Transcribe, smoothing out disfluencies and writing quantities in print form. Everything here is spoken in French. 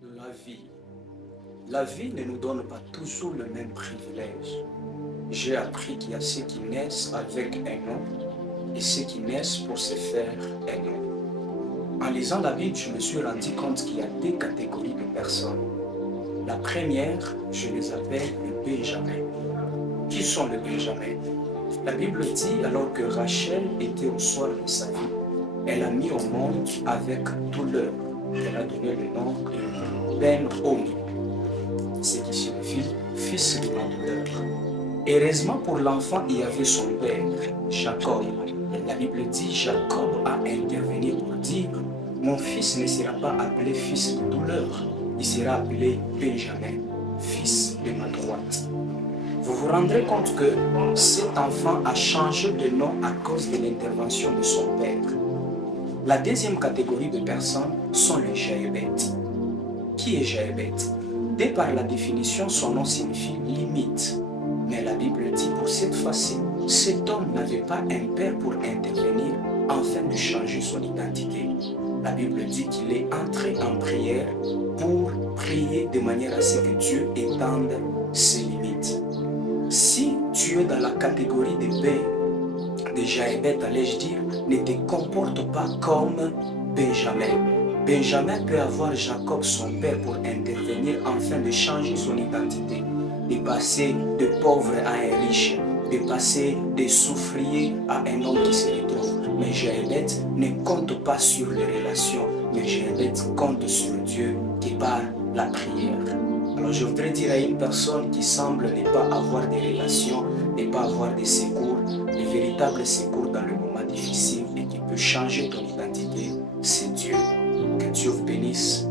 La vie. La vie ne nous donne pas toujours le même privilège. J'ai appris qu'il y a ceux qui naissent avec un nom et ceux qui naissent pour se faire un nom. En lisant la Bible, je me suis rendu compte qu'il y a deux catégories de personnes. La première, je les appelle les Benjamins. Qui sont les Benjamins? La Bible dit, alors que Rachel était au soir de sa vie, elle a mis au monde avec douleur. Elle a donné le nom de Ben-Oni, ce qui signifie fils de ma douleur. Heureusement pour l'enfant, il y avait son père, Jacob. La Bible dit, Jacob a intervenu pour dire, mon fils ne sera pas appelé fils de douleur, il sera appelé Benjamin, fils de ma droite. Vous vous rendrez compte que cet enfant a changé de nom à cause de l'intervention de son père. La deuxième catégorie de personnes sont les Jaébètes. Qui est Jaébète? Dès par la définition, son nom signifie limite. Mais la Bible dit pour cette fois-ci, cet homme n'avait pas un père pour intervenir afin de changer son identité. La Bible dit qu'il est entré en prière pour prier de manière à ce que Dieu étende ses limites. Si tu es dans la catégorie des B, de Jaébète, allais-je dire, ne te comporte pas comme Benjamin. Benjamin peut avoir Jacob, son père, pour intervenir afin de changer son identité, de passer de pauvre à un riche, de passer de souffrier à un homme qui se retrouve. Mais Jaébète ne compte pas sur les relations, mais Jaébète compte sur Dieu qui par la prière. Alors je voudrais dire à une personne qui semble ne pas avoir de relations, ne pas avoir de secours, le véritable secours dans le moment difficile et qui peut changer ton identité, c'est Dieu. Que Dieu vous bénisse.